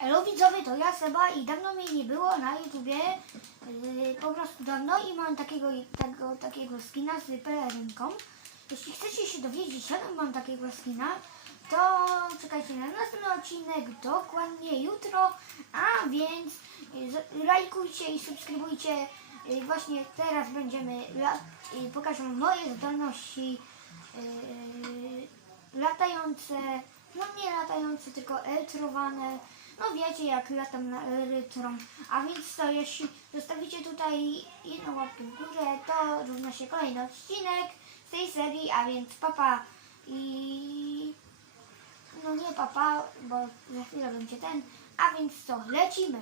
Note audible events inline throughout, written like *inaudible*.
Elo widzowie, to ja Seba i dawno mnie nie było na YouTubie, yy, po prostu dawno i mam takiego, takiego, takiego skina z pelerynką. Jeśli chcecie się dowiedzieć, jak mam takiego skina, to czekajcie na następny odcinek dokładnie jutro, a więc yy, lajkujcie i subskrybujcie. Yy, Właśnie teraz będziemy, yy, pokażę moje zdolności yy, latające, no nie latające, tylko eltrowane. No wiecie jak latam na elytrą. A więc to jeśli zostawicie tutaj jedną łapkę w górę, to równa się kolejny odcinek z tej serii, a więc papa i... No nie papa, bo za chwilę będzie ten. A więc co, lecimy.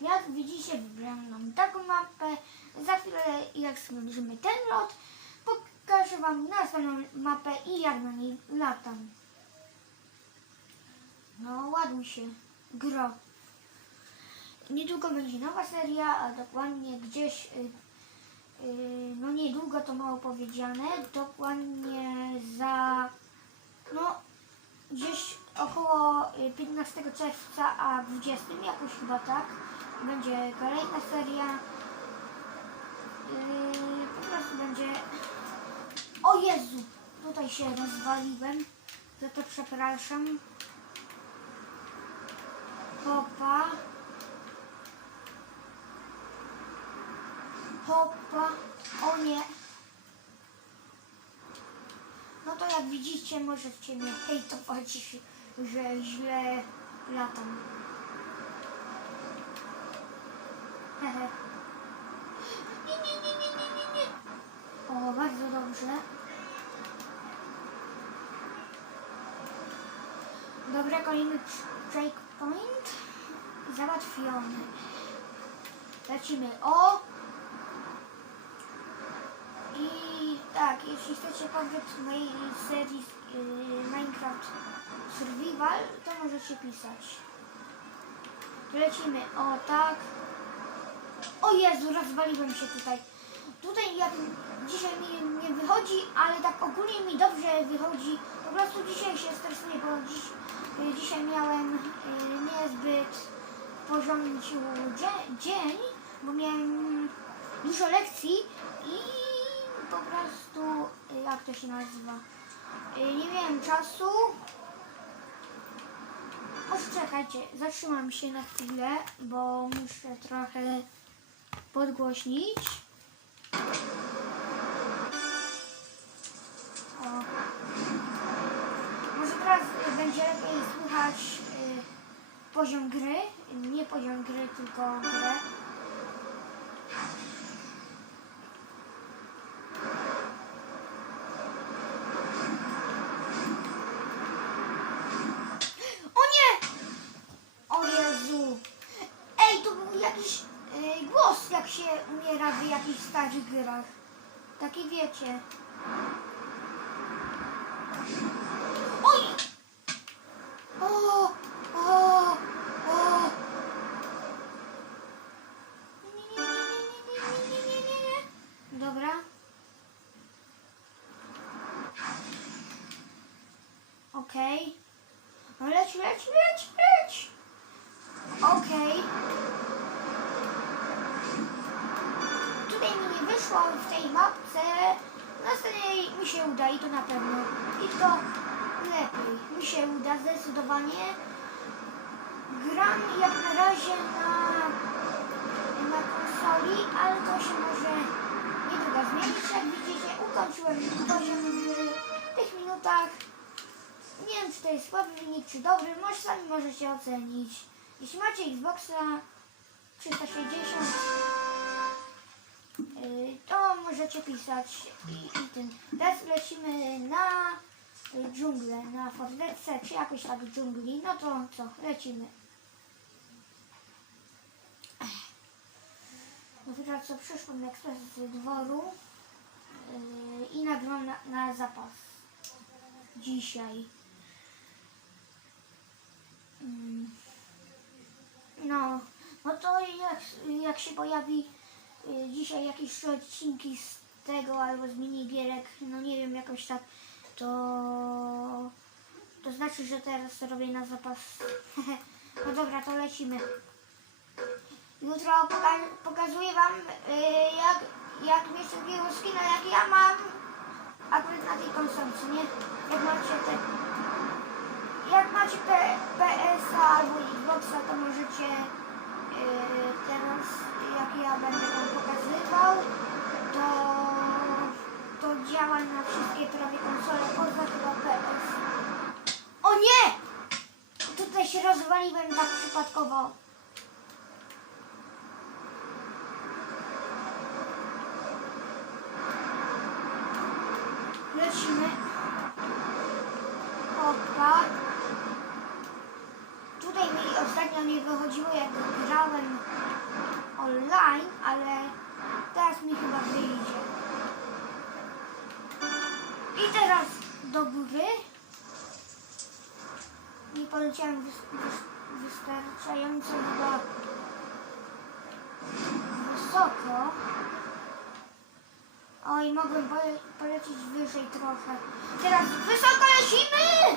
Jak widzicie, wybrałem nam taką mapę. Za chwilę, jak skończymy ten lot, pokażę Wam następną mapę i jak na niej latam. No, ładuj się, gro. Niedługo będzie nowa seria, a dokładnie gdzieś, y, y, no niedługo to mało powiedziane, dokładnie za, no gdzieś około y, 15 czerwca, a 20 jakoś chyba tak, będzie kolejna seria. Yy, po prostu będzie... O Jezu! Tutaj się rozwaliłem. Za to przepraszam. Hopa. Hopa. O nie. No to jak widzicie, możecie mnie hejtować, że źle latam. Hehe. Nie, nie, nie, nie, nie, nie. O, bardzo dobrze. Dobra, kolejny checkpoint załatwiony. Lecimy. O! I tak, jeśli chcecie powrót mojej serii yy, Minecraft Survival, to możecie pisać. Lecimy. O, tak. O Jezu, rozwaliłem się tutaj. Tutaj jak dzisiaj mi nie wychodzi, ale tak ogólnie mi dobrze wychodzi. Po prostu dzisiaj się stresuję, bo dzisiaj miałem y, niezbyt dzie- dzień, bo miałem dużo lekcji i po prostu, y, jak to się nazywa, y, nie miałem czasu. Poczekajcie, zatrzymam się na chwilę, bo muszę trochę podgłośnić. O. Teraz będzie lepiej słychać y, poziom gry. Nie poziom gry, tylko grę. O nie! O Jezu! Ej, to był jakiś y, głos, jak się umiera w jakichś starych grach. Taki wiecie. Okej. No leć, leć, leć, leć! Okej. Tutaj mi nie wyszło w tej mapce. Następnej mi się uda i to na pewno. I to lepiej. Mi się uda zdecydowanie. Gram jak na razie na, na konsoli, ale to się może niedługo zmienić. Jak widzicie, ukończyłem poziom w tych minutach. Nie wiem, czy to jest słaby wynik, czy dobry. Może sami możecie ocenić. Jeśli macie Xboxa 360, yy, to możecie pisać i, i tym. Teraz lecimy na y, dżunglę, na fortecę, czy jakoś tak dżungli. No to co, lecimy. No teraz co, przyszłam ekspres z dworu yy, i nagrywam na, na zapas. Dzisiaj. Mm. No, no to jak, jak się pojawi y, dzisiaj jakieś odcinki z tego albo z minigierek, no nie wiem, jakoś tak, to To znaczy, że teraz robię na zapas. *laughs* no dobra, to lecimy. Jutro poka- pokazuję wam y, jak, jak mieć takiego skina jak ja mam akurat na tej konsoli, co nie? Jak macie te jak macie PS-a albo Xboxa, to możecie yy, teraz, jak ja będę wam pokazywał, to, to działa na wszystkie prawie konsole, poza chyba PS. O nie! Tutaj się rozwaliłem tak przypadkowo. Lecimy. Opa. Tutaj mi ostatnio nie wychodziło jak grałem online, ale teraz mi chyba wyjdzie. I teraz do góry. Nie poleciałem wys- wys- wystarczająco chyba wysoko. Oj, mogłem pole- polecieć wyżej trochę. Teraz wysoko lecimy!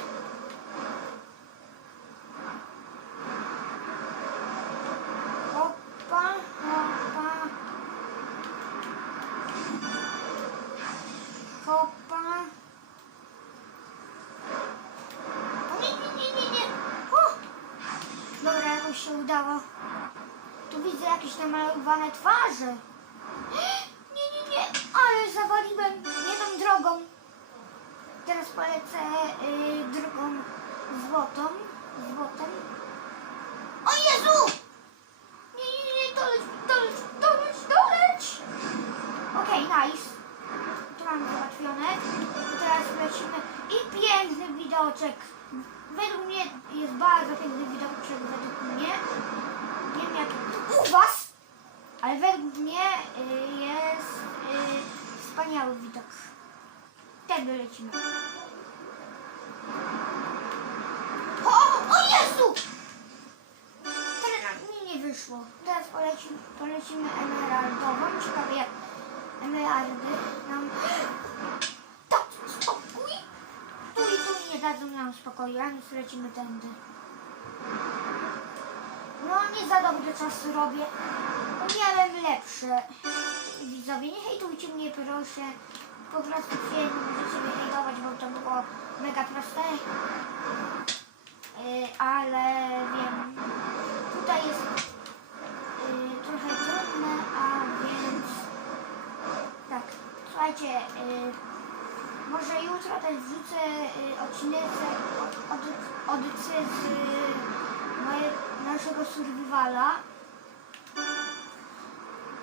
casa. Nie dadzą nam spokoju, a lecimy tędy. No nie za dobry czas robię. Miałem lepsze. Widzowie, nie hejtujcie mnie proszę. Po prostu się nie możecie mnie hejtować, bo to było mega proste. Yy, ale wiem, tutaj jest yy, trochę trudne, a więc tak, słuchajcie, yy, może jutro też wrzucę yy, odcinek od, od, z yy, moje, naszego survivala.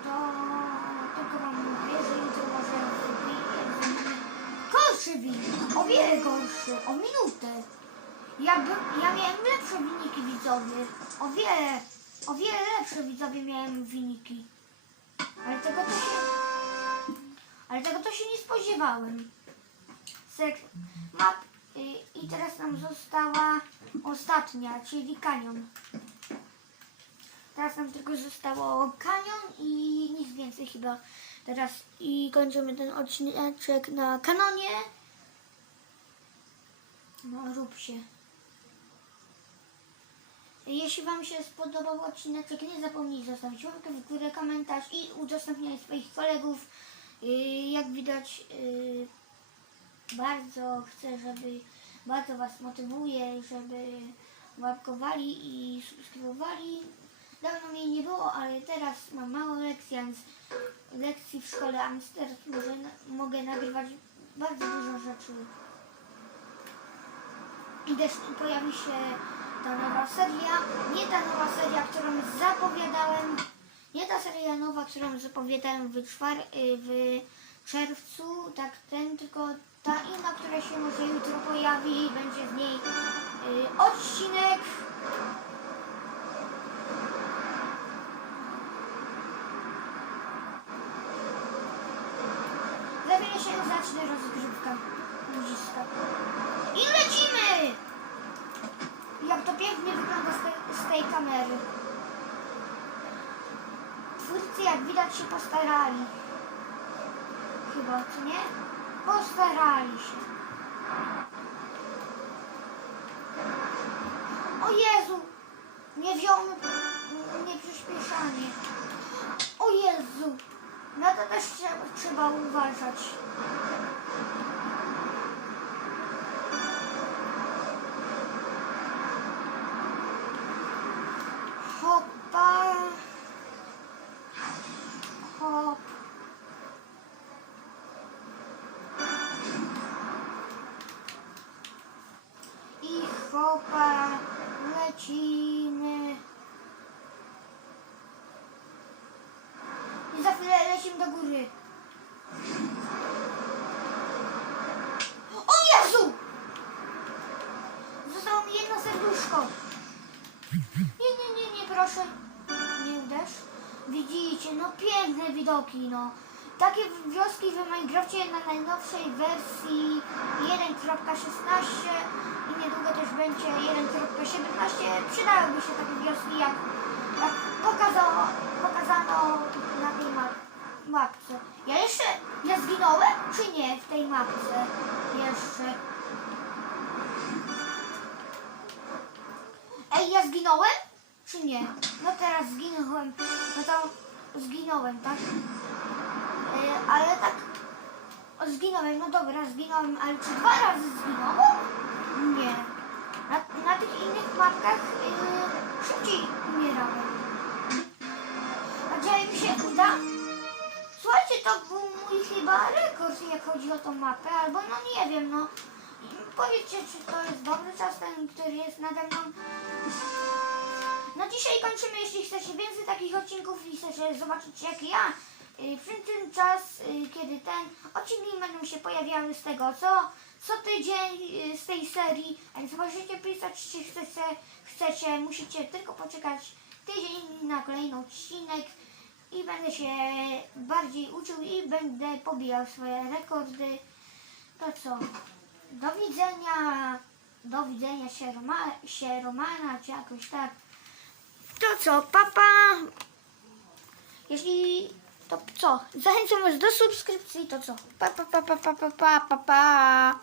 To tylko wam mówię, że jutro może gorszy o wiele gorszy, o minutę. Ja, ja miałem lepsze wyniki widzowie. O wiele, o wiele lepsze widzowie miałem wyniki. Ale tego to się. Ale tego to się nie spodziewałem. Map y, i teraz nam została ostatnia, czyli kanion. Teraz nam tylko zostało kanion i nic więcej chyba. Teraz i kończymy ten odcinek na kanonie. No rób się. Jeśli Wam się spodobał odcinek, nie zapomnijcie zostawić łapkę w górę, komentarz i udostępniać swoich kolegów. Yy, Jak widać, yy, bardzo chcę, żeby, bardzo Was motywuję, żeby łapkowali i subskrybowali. Dawno mnie nie było, ale teraz mam mało lekcji, lekcji w szkole, a więc teraz mogę nagrywać bardzo dużo rzeczy. I też pojawi się ta nowa seria. Nie ta nowa seria, którą zapowiadałem. Nie ta seria nowa, którą zapowiadałem w, czwar- y, w czerwcu, tak ten, tylko ta inna, która się może jutro pojawi będzie z niej y, odcinek. Za chwilę się zacznie rozgrywka ludziska. I lecimy! Jak to pięknie wygląda z tej, z tej kamery. Twórcy jak widać się postarali. Chyba, co nie? Postarali się. O Jezu! Nie wziąłem nie przyspieszanie. O Jezu! Na to też trzeba uważać. Za chwilę lecimy do góry. O Jezu! Zostało mi jedno serduszko. Nie, nie, nie, nie, proszę. Nie uderz. Widzicie, no piękne widoki, no. Takie wioski w Minecrafcie na najnowszej wersji 1.16 i niedługo też będzie 1.17. Przydałyby się takie wioski, jak, jak pokazano ma mapce. Ja jeszcze, ja zginąłem, czy nie w tej mapce? Jeszcze. Ej, ja zginąłem? Czy nie? No teraz zginąłem. No to zginąłem, tak? E, ale tak. O, zginąłem, no dobra, zginąłem, ale czy dwa razy zginąłem? Nie. Na, na tych innych mapkach e, szybciej umierałem. A mi się uda? Słuchajcie, to był mój chyba rekord, jak chodzi o tą mapę, albo no nie wiem, no. Powiedzcie, czy to jest dobry czas ten, który jest nade mną. No dzisiaj kończymy, jeśli chcecie więcej takich odcinków i chcecie zobaczyć jak ja y, w tym czas, y, kiedy ten odcinki będą się pojawiały z tego, co, co tydzień y, z tej serii, a więc możecie pisać, czy chcecie, chcecie, musicie tylko poczekać tydzień na kolejny odcinek i będę się bardziej uczył i będę pobijał swoje rekordy. To co? Do widzenia, do widzenia się, Roma, się Romana, czy jakoś tak. To co, papa? Jeśli to co? Zachęcam was do subskrypcji, to co? Pa pa pa pa pa pa pa pa.